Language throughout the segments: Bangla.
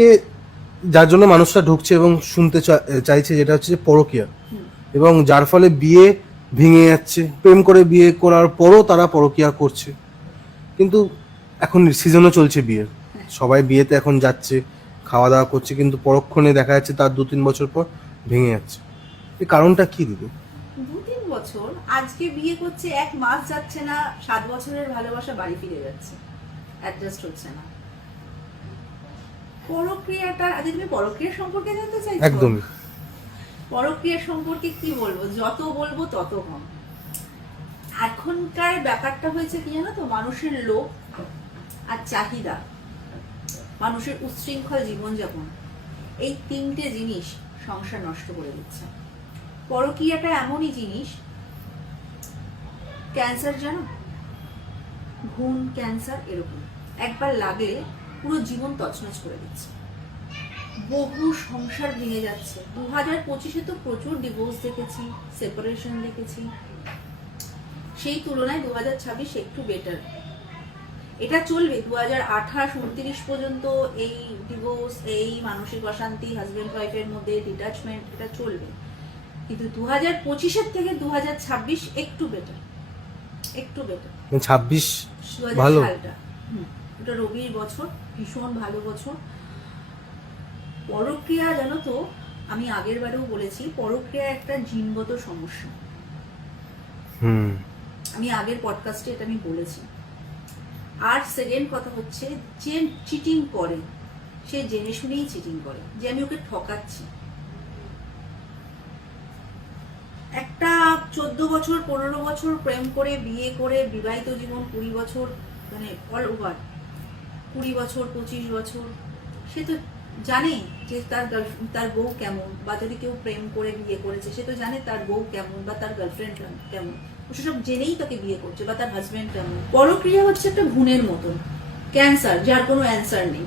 আজকে যার জন্য মানুষরা ঢুকছে এবং শুনতে চাইছে যেটা হচ্ছে পরকীয়া, এবং যার ফলে বিয়ে ভেঙে যাচ্ছে, প্রেম করে বিয়ে করার পরও তারা পরকীয়া করছে। কিন্তু এখন সিজনও চলছে বিয়ের, সবাই বিয়েতে এখন যাচ্ছে, খাওয়া দাওয়া করছে, কিন্তু পরক্ষণে দেখা যাচ্ছে তার 2-3 বছর পর ভেঙে যাচ্ছে। এই কারণটা কি দিদি? 2-3 বছর, আজকে বিয়ে করছে, 1 মাস যাচ্ছে না 7 বছরের ভালোবাসা বাড়ি ফিরে যাচ্ছে, অ্যাডজাস্ট হচ্ছে না। পরক্রিয়াটা, আজকে তুমি পরক্রিয়া সম্পর্কে জানতে চাইছো? একদমই। পরক্রিয়া সম্পর্কে কি বলবো, যত বলবো তত কম। এখনকার ব্যাপারটা হয়েছে কি জানো তো, মানুষের লোভ আর চাহিদা, মানুষের উচ্ছৃঙ্খল জীবনযাপন, এই 3টে জিনিস সংসার নষ্ট করে দিচ্ছে। পরকীয়াটা এমনই জিনিস, ক্যান্সার জানো, ভ্রূণ ক্যান্সার, এরকম একবার লাগলে পুরো জীবন তছনছ করে দিচ্ছে। বহু সংসার ভেঙে যাচ্ছে। 2025-এ তো প্রচুর ডিভোর্স দেখেছি, সেপারেশন দেখেছি, সেই তুলনায় 2026 একটু বেটার। এটা চলবে 2028-29 পর্যন্ত, এই ডিভোর্স, এই মানসিক অশান্তি, হাজবেন্ড ওয়াইফের মধ্যে ডিটাচমেন্ট, এটা চলবে। কিন্তু 2025-এর থেকে 2026 একটু বেটার, একটু বেটার। 26 ভালো। সালটা ওটা রবির বছর, ভীষণ ভালো বছর। পরক্রিয়া জানো তো, আমি আগের বারেও বলেছি, পরক্রিয়া একটা জিনগত সমস্যা। আমি আগের পডকাস্টে এটা আমি বলেছি। আর সেকেন্ড কথা হচ্ছে, যে চিটিং করে সে জেনে শুনেই চিটিং করে, যে আমি ওকে ঠকাচ্ছি। একটা 14 বছর 15 বছর প্রেম করে বিয়ে করে বিবাহিত জীবন 20 বছর, মানে অল ওভার 20 বছর 25 বছর, সে তো জানে যে তার বউ কেমন, বা যদি কেউ প্রেম করে বিয়ে করেছে সে তো জানে তার বউ কেমন বা তার গার্লফ্রেন্ড কেমন, সেসব জেনেই তাকে বিয়ে করছে, বা তার হাজবেন্ড কেমন। পরক্রিয়া হচ্ছে একটা ভ্রূণের মতন ক্যান্সার, যার কোনো অ্যান্সার নেই।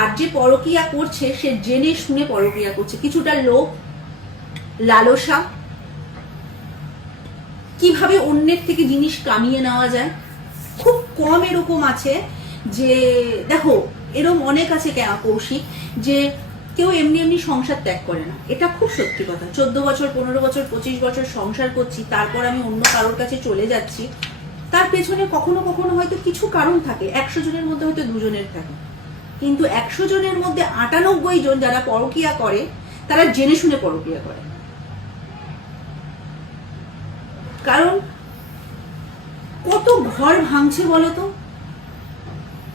আর যে পরক্রিয়া করছে সে জেনে শুনে পরক্রিয়া করছে, কিছুটা লোভ, লালসা, কিভাবে অন্যের থেকে জিনিস কামিয়ে নেওয়া যায়। খুব কম এরকম আছে যে, দেখো এরকম অনেক আছে কৌশিক, যে কেউ এমনি এমনি সংসার ত্যাগ করে না, এটা খুব সত্যি কথা। 14 বছর 15 বছর 25 বছর সংসার করছি, তারপর আমি অন্য কারোর কাছে চলে যাচ্ছি, তার পেছনে কখনো কখনো হয়তো কিছু কারণ থাকে। 100 জনের মধ্যে হয়তো 2 জনের থাকে, কিন্তু 100 জনের মধ্যে 98 জন যারা পরক্রিয়া করে তারা জেনে শুনে পরক্রিয়া করে। কারণ কত ঘর ভাঙছে বলতো,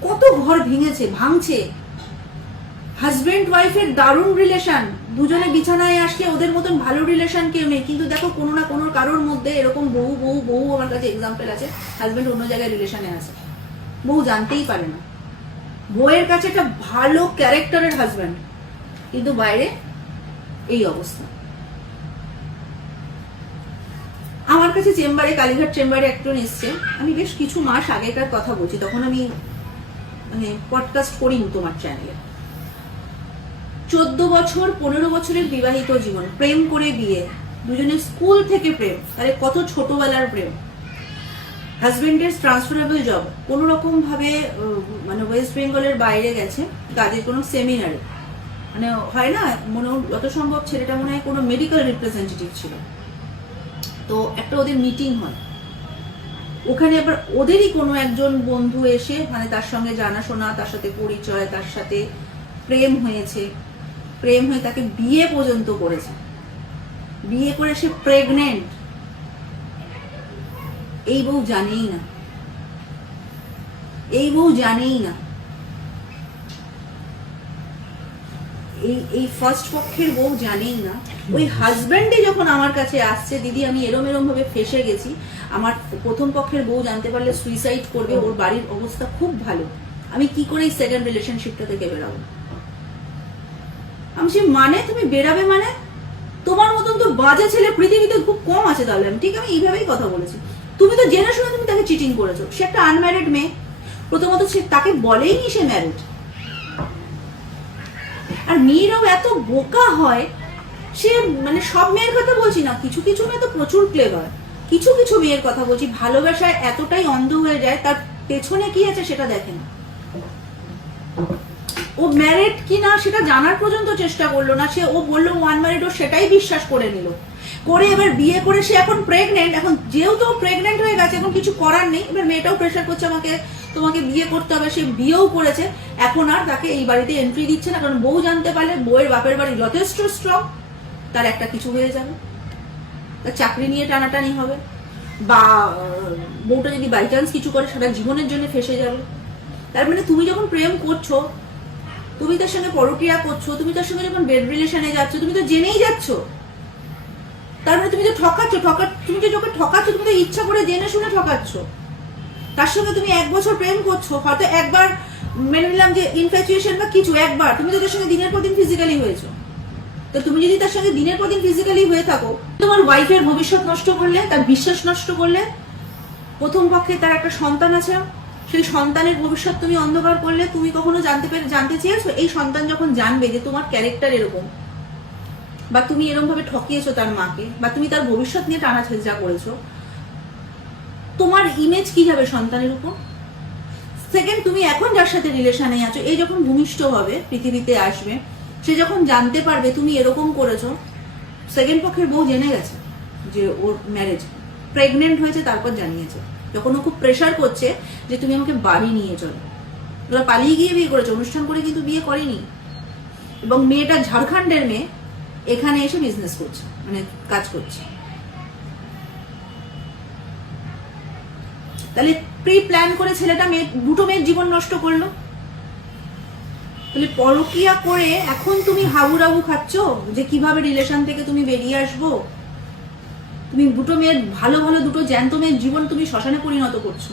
কত ঘর ভেঙেছে, ভাঙছে। হাজবেন্ড ওয়াইফের দারুণ রিলেশন, দুজনে বিছানায় আসলে ওদের মতন ভালো রিলেশন কেউ নেই, কিন্তু দেখো কোনো না কোনো কারোর মধ্যে এরকম বহু আমার কাছে এক্সাম্পল আছে, হাজবেন্ড অন্য জায়গায় রিলেশনে আছে, বউ জানতেই পারে না। বউয়ের কাছে একটা ভালো ক্যারেক্টারের হাজবেন্ড, কিন্তু বাইরে এই অবস্থা। আমার কাছে চেম্বারে, কালীঘাট চেম্বারে একজন এসছে, আমি বেশ কিছু মাস আগেকার কথা বলছি, তখন আমি মানে পডকাস্ট করিনি তোমার চ্যানেলে। 14 বছর 15 বছরের বিবাহিত জীবন, প্রেম করে বিয়ে, দুজনের স্কুল থেকে প্রেম, তাহলে কত ছোটবেলার প্রেম। হাজবেন্ডের ট্রান্সফারেবল জব, কোনো রকম ভাবে মানে ওয়েস্ট বেঙ্গলের বাইরে গেছে কাজের কোনো সেমিনারে, মানে হয় না, মনে যত সম্ভব ছেলেটা মনে হয় কোনো মেডিকেল রিপ্রেজেন্টেটিভ ছিল। তো একটা ওদের মিটিং হয়, ওখানে আবার ওদেরই কোনো একজন বন্ধু এসে, মানে তার সঙ্গে জানাশোনা, তার সাথে পরিচয়, তার সাথে প্রেম হয়েছে, প্রেম হয়ে তাকে বিয়ে পর্যন্ত করেছে, বিয়ে করে সে প্রেগনেন্ট। এই বউ জানেই না, এই বউ জানেই না, এই ফার্স্ট পক্ষের বউ জানেই না। ওই হাজব্যান্ডে যখন আমার কাছে আসছে, দিদি আমি এরম ভাবে ফেসে গেছি, আমার প্রথম পক্ষের বউ জানতে পারলে সুইসাইড করবে, ওর বাড়ির অবস্থা খুব ভালো, আমি কি করে এই সেকেন্ড রিলেশনশিপটা থেকে বেরাবো। আমি মানে তুমি বেরাবে মানে, তোমার মতন তো বাজে ছেলে পৃথিবীতে খুব কম আছে। তাহলে আমি ঠিক, আমি এইভাবেই কথা বলেছি। তুমি তো জেনে শুনে তুমি তাকে চিটিং করেছো, সে একটা আনম্যারিড মেয়ে, প্রথমত সে তাকে বলেইনি সে ম্যারিড। আর মেয়েরাও এত বোকা হয়, সে মানে সব মেয়ের কথা বলছি না, কিছু কিছু মেয়ে তো প্রচুর ক্লেভার, কিছু কিছু মেয়ের কথা বলছি, ভালোবাসায় এতটাই অন্ধ হয়ে যায়, তার পেছনে কি আছে সেটা দেখে না। ও ম্যারিড কি না সেটা জানার পর্যন্ত চেষ্টা করলো না, সে ও বললো আনম্যারিড, ও সেটাই বিশ্বাস করে নিল, করে এবার বিয়ে করে সে এখন প্রেগনেন্ট। এখন যেহেতু প্রেগনেন্ট হয়ে গেছে, এখন কিছু করার নেই, এবার মেয়েটাও প্রেশার করছে তোমাকে বিয়ে করতে হবে, সে বিয়েও করেছে, এখন আর তাকে এই বাড়িতে এন্ট্রি দিচ্ছে না, কারণ বউ জানতে পারলে বউয়ের বাপের বাড়ি যথেষ্ট স্ট্রং, তার একটা কিছু হয়ে যাবে, তার চাকরি নিয়ে টানাটানি হবে, বা বউটা যদি বাই চান্স কিছু করে সারা জীবনের জন্য ফেসে যাবে। তার মানে তুমি যখন প্রেম করছো, তুমি তার সঙ্গে পরক্রিয়া করছো, তুমি তার সঙ্গে যখন বেড রিলেশনে যাচ্ছ, তুমি তো জেনেই যাচ্ছ, তার মানে তুমি তো ঠকাচ্ছ, তুমি তো যখন ঠকাচ্ছ, তুমি তো ইচ্ছা করে জেনে শুনে ঠকাচ্ছ। তার সঙ্গে তুমি 1 বছর প্রেম করছো, হয়তো একবার মেনে নিলাম যে ইনফ্যাচুয়েশন বা কিছু, একবার তুমি তো তার সঙ্গে দিনের পর দিন ফিজিক্যালি হয়েছো, তো তুমি যদি তার সঙ্গে দিনের পর দিন ফিজিক্যালি হয়ে থাকো, তোমার ওয়াইফের ভবিষ্যৎ নষ্ট করলে, তার বিশ্বাস নষ্ট করলে, প্রথম পক্ষে তার একটা সন্তান আছে, সেই সন্তানের ভবিষ্যৎ তুমি অন্ধকার করলে, তুমি কখনো জানতে চেয়েছো এই সন্তান যখন জানবে যে তোমার ক্যারেক্টার এরকম, বা তুমি এরকম ভাবে ঠকিয়েছো তার মাকে, বা তুমি তার ভবিষ্যৎ নিয়ে টানাছেঁচড়া করেছো, তোমার ইমেজ কি যাবে সন্তানের উপর? সেকেন্ড, তুমি এখন যার সাথে রিলেশনে আছো, এই যখন ভূমিষ্ঠ হবে, পৃথিবীতে আসবে, সে যখন জানতে পারবে তুমি এরকম করেছো, সেকেন্ড পক্ষের বউ জেনে গেছে যে ওর ম্যারেজ, প্রেগনেন্ট হয়েছে, তারপর জানিয়েছে, যখন ও খুব প্রেশার করছে যে তুমি আমাকে বাড়ি নিয়ে চলো। ওরা পালিয়ে গিয়ে বিয়ে করেছে, অনুষ্ঠান করে কিন্তু বিয়ে করেনি। এবং মেয়েটা ঝাড়খণ্ডের মেয়ে, এখানে এসে বিজনেস করছে, মানে কাজ করছে। তাহলে প্রি প্ল্যান করে ছেলেটা দুটো মেয়ের জীবন নষ্ট করলো। তাহলে পরকিয়া করে এখন তুমি হাবুডাবু খাচ্ছ যে কিভাবে রিলেশন থেকে তুমি বেরিয়ে আসবো। তুমি দুটো মেয়ের ভালো ভালো দুটো জ্যান্ত মেয়ের জীবন তুমি শ্মশানে পরিণত করছো।